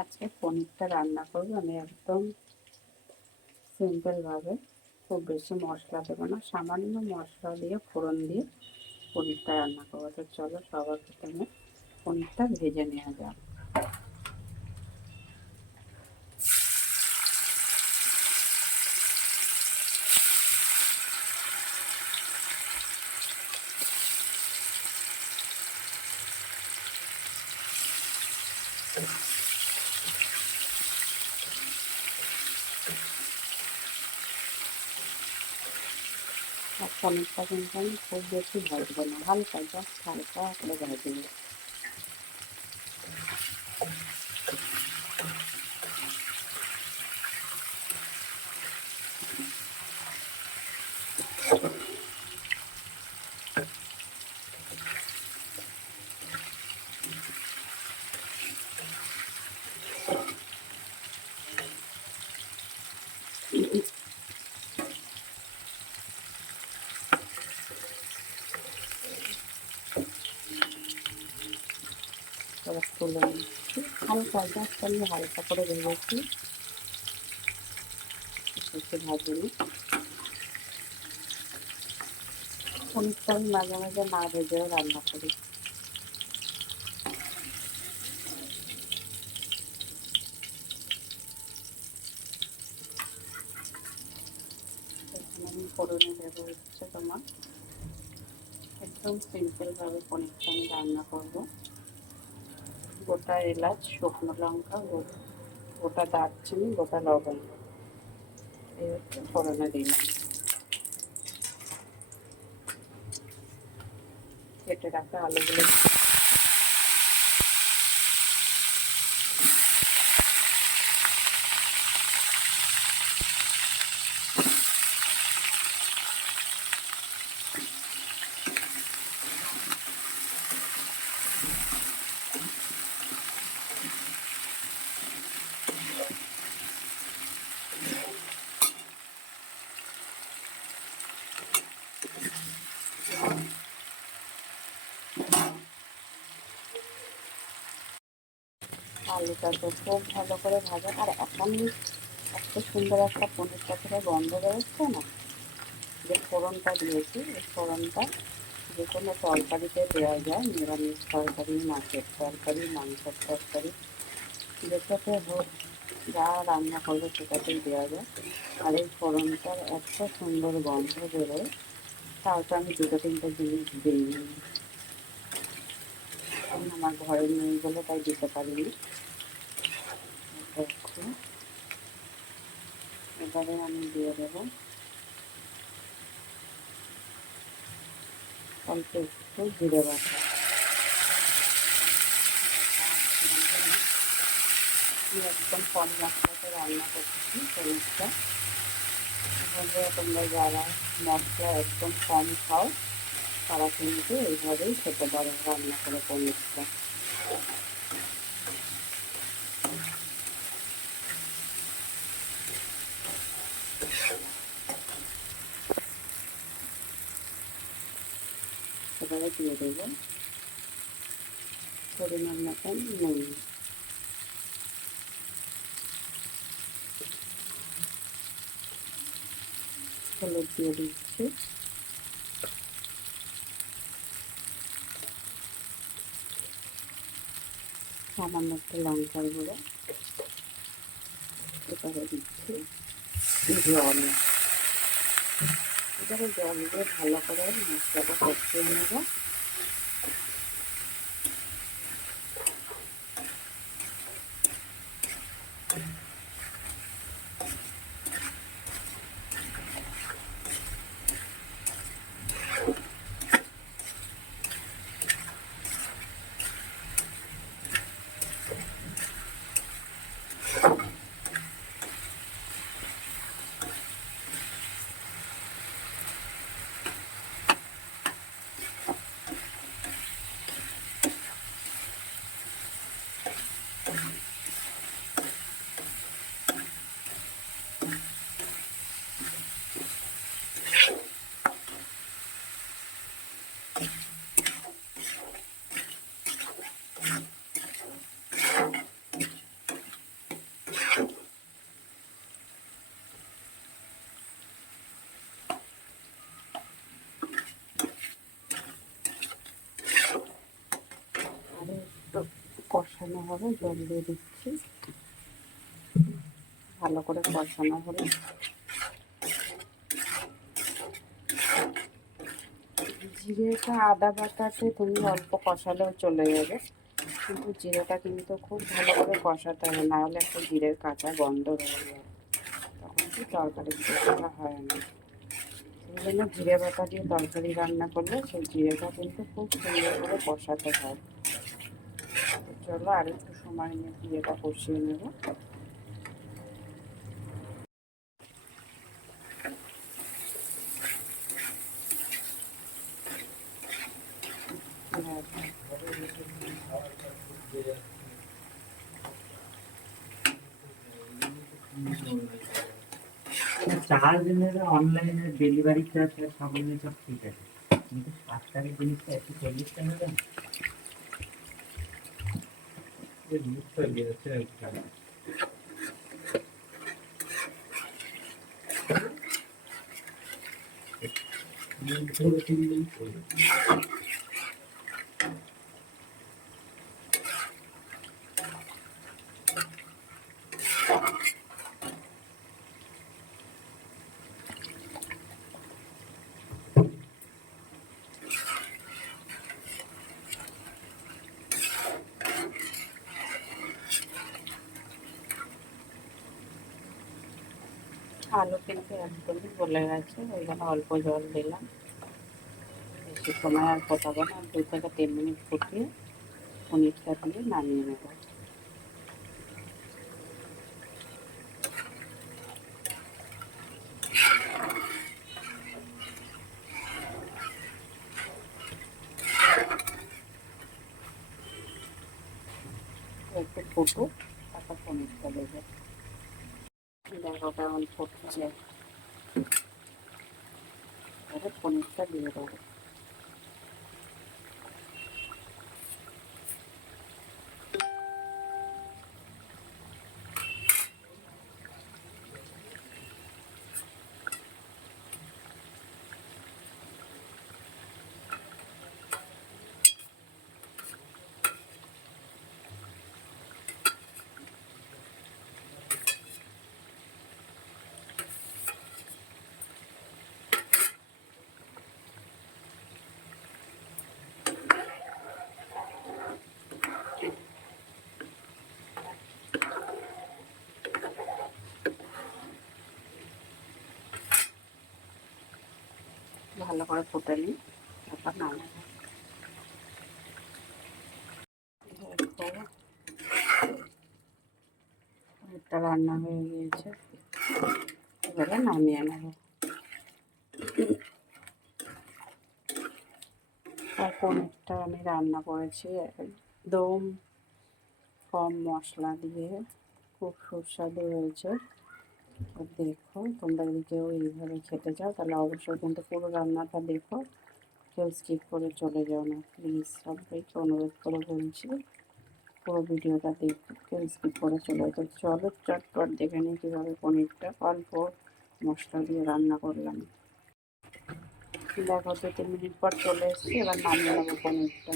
আজকে পনিরটা রান্না করবো আমি একদম সিম্পলভাবে। খুব বেশি মশলা দেবো না, সামান্য মশলা দিয়ে ফোড়ন দিয়ে পনিরটা রান্না করবো। তো চলো সবার প্রথমে পনিরটা ভেজে নেওয়া যাক। আর পনিরটা কিন্তু আমি খুব বেশি ভাজবো না, হালকা জাস্ট হালকা করে ভাজবো। এবার তুলে নিচ্ছি, হালকা জাস্ট আমি হালকা করে ভেজেছি, বেশি ভাজিনি। পনিরটা আমি মাঝে মাঝে না ভেজেও রান্না করি। আমি ফোড়নে দেবো হচ্ছে তোমার, একদম সিম্পলভাবে পনিরটা আমি রান্না করবো। গোটা এলাচ, শুকনো লঙ্কা, গোটা দারচিনি, গোটা লবঙ্গ, এই হচ্ছে ফোড়নে দিলাম। কেটে রাখা আলুগুলো আলুটা তো খুব ভালো করে ভাজা। আর এখন এত সুন্দর একটা পনিরটা থেকে গন্ধ বেরোচ্ছে না, যে ফোড়নটা দিয়েছি এই ফোড়নটা যে কোনো তরকারিতে দেওয়া যায়, নিরামিষ তরকারি, মাছের তরকারি, মাংসের তরকারি, যেটাতে হোক, যা রান্না করবে সেটাতেই দেওয়া যায়। আর এই ফোড়নটার এত সুন্দর গন্ধ বেরোয়, তাও তো আমি দুটো তিনটে জিনিস দিইনি, আমার ঘরে নেই বলে তাই দিতে পারিনি। দেখো এবারে আমি দিয়ে দেবো অল্প একটু জিরে বাটা। আমি একদম কম মশলাতে রান্না করছি পনিরটা। এভাবে তোমরা যারা মশলা একদম কম খাও তারা কিন্তু এইভাবেই খেতে পারো রান্না করে পনিরটা। এবারে দিয়ে দেবো পরিমাণ মতন নুন। হলুদ দিয়ে দিচ্ছি, সামান্য একটু লঙ্কার গুঁড়ো। এবারে দিচ্ছি জল। এবারে জল দিয়ে ভালো করে মশলাটা কষিয়ে নেব। কষানো হবে, জল দিয়ে দিচ্ছি। ভালো করে কষানো হলে জিরেটা আদা বাটাতে তুমি অল্প কষালেও চলে যাবে, কিন্তু জিরেটা কিন্তু খুব ভালো করে কষাতে হবে, নাহলে একটা জিরের কাঁচা গন্ধ রয়ে যাবে, তখন কি তরকারি করা হয় না। সেই জন্য জিরে বাটা দিয়ে তরকারি রান্না করলে সেই জিরেটা কিন্তু খুব সুন্দর করে কষাতে হয়। চলো আর একটু সময় নিয়ে জিরেটা কষিয়ে নেব। চার্জ নেবে, অনলাইনে ডেলিভারি চার্জ সব নিয়ে সব ঠিক আছে, কিন্তু 7 টাকার জিনিসটা 140 টাকা নেবেন, বুঝতে পেরেছে। আলু কিন্তু একদমই গলে গেছে, ওই জন্য অল্প জল দিলাম। বেশি সময় আর ফোটাবো না, 2 থেকে 3 মিনিট ফুটিয়ে পনিরটা দিয়ে নামিয়ে নেব। একটু ফুটুক, তারপর পনিরটা দেবো। দেখো কেমন ফুটছে, এবার পনিরটা দিয়ে দেবো। ভালো করে ফুটে নিই, তারপর নামাবো। একটা রান্না হয়ে গিয়েছে, এবারে নামিয়ে নেব। আর পনিরটা আমি রান্না করেছি একদম কম মশলা দিয়ে, খুব সুস্বাদু হয়েছে। দেখো তোমরা যদি কেউ এইভাবে খেতে চাও তাহলে অবশ্যই কিন্তু পুরো রান্নাটা দেখো, কেউ স্কিপ করে চলে যাও না প্লিজ, সবাইকে অনুরোধ করে বলছি পুরো ভিডিওটা দেখো, কেউ স্কিপ করে চলে যাও। তো চলো চটপট দেখে নিই কীভাবে পনিরটা অল্প মশলা দিয়ে রান্না করলাম। দেখো 2-3 মিনিট পর চলে এসেছি, এবার নামিয়ে নেবো পনিরটা।